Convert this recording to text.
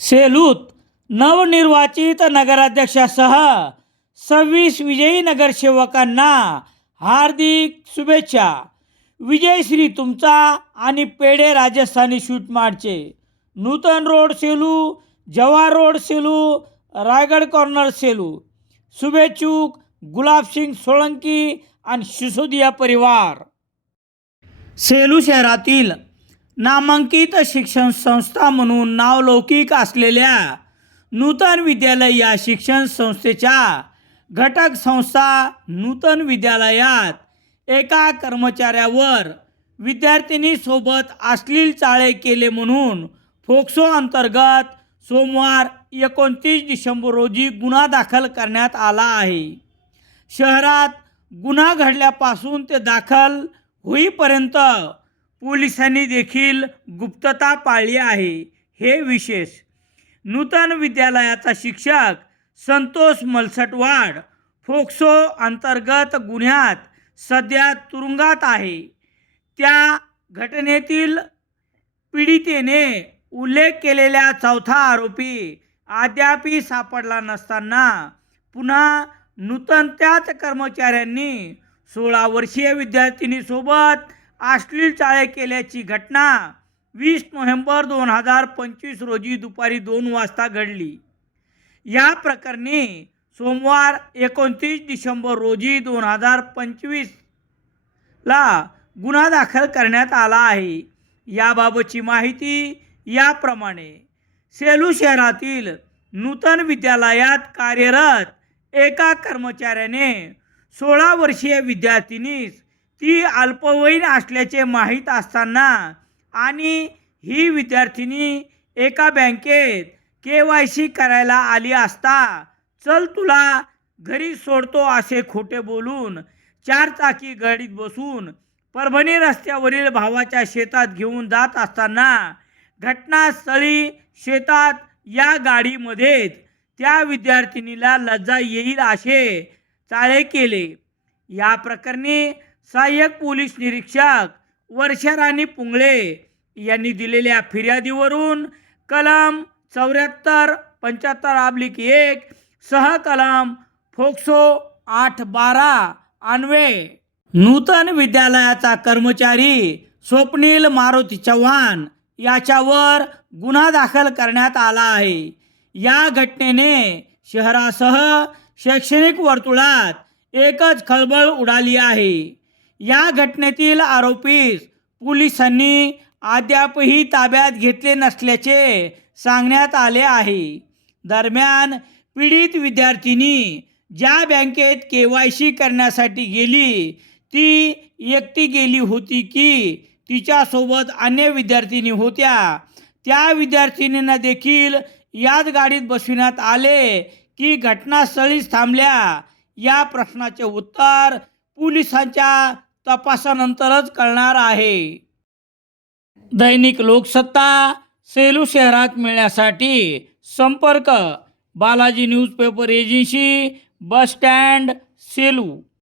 सेलूत नवनिर्वाचित नगराध्यक्षासह 26 विजयी नगरसेवकांना हार्दिक शुभेच्छा. विजयश्री तुमचा आणि पेढे राजस्थानी स्वीट मार्टचे. Nutan road Selu, Jawahar road Selu, Raigad corner Selu. शुभेच्छुक गुलाबसिंग सोळंकी आणि सिसोदिया परिवार. सेलू शहरातील नामांकित शिक्षण संस्था म्हणून नावलौकिक असलेल्या नूतन विद्यालय या शिक्षण संस्थेच्या घटक संस्था नूतन विद्यालयात एका कर्मचाऱ्यावर विद्यार्थिनीसोबत अश्लील चाळे केले म्हणून फोक्सो अंतर्गत सोमवार 29 डिसेंबर रोजी गुन्हा दाखल करण्यात आला आहे. शहरात गुन्हा घडल्यापासून ते दाखल होईपर्यंत पोलिसांनी देखील गुप्तता पाळली आहे. हे विशेष. नूतन विद्यालयाचा शिक्षक संतोष मलसटवाड फोक्सो अंतर्गत गुन्ह्यात सध्या तुरुंगात आहे. त्या घटनेतील पीडितेने उल्लेख केलेला चौथा आरोपी अद्याप सापडला नसताना पुन्हा नूतन त्याच कर्मचाऱ्यांनी 16 वर्षीय विद्यार्थिनीसोबत अश्लील चाळे केल्याची घटना 20 नोव्हेंबर 2025 रोजी दुपारी 2 वाजता घडली. या प्रकरणी सोमवार 29 डिसेंबर रोजी 2025 ला गुन्हा दाखल करण्यात आला आहे. याबाबतची माहिती याप्रमाणे. सेलू शहरातील नूतन विद्यालयात कार्यरत एका कर्मचाऱ्याने 16 वर्षीय विद्यार्थिनीस ती अल्पवयीन असल्याचे माहीत असताना आणि ही विद्यार्थिनी एका बँकेत KYC करायला आली असता चल तुला घरी सोडतो असे खोटे बोलून 4 चाकी गाडीत बसून परभणी रस्त्यावरील भावाच्या शेतात घेऊन जात असताना घटनास्थळी शेतात या गाडीमध्ये त्या विद्यार्थिनीला लज्जा येईल असे चाळे केले. या प्रकरणी सहाय्यक पोलीस निरीक्षक वर्षा राणी पुंगळे यांनी दिलेल्या फिर्यादीवरून कलम 74-75/1 सह कलम फोक्सो 8-12 अन्वये नूतन विद्यालयाचा कर्मचारी स्वप्नील मारुती चव्हाण याच्यावर गुन्हा दाखल करण्यात आला आहे. या घटनेने शहरासह शैक्षणिक वर्तुळात एकच खळबळ उडाली आहे. या घटनेतील आरोपीस पोलिसांनी अद्यापही ताब्यात घेतले नसल्याचे सांगण्यात आले आहे. दरम्यान पीडित विद्यार्थिनी ज्या बँकेत KYC करण्यासाठी गेली ती एकटी गेली होती की तिच्यासोबत अन्य विद्यार्थिनी होत्या? त्या विद्यार्थिनींना देखील याच गाडीत बसविण्यात आले की घटनास्थळीच थांबल्या? या प्रश्नाचे उत्तर पोलिसांच्या तपासानंतरच कळणार आहे. दैनिक लोकसत्ता सेलू शहरात मिळण्यासाठी संपर्क Balaji newspaper agency, bus stand, Selu.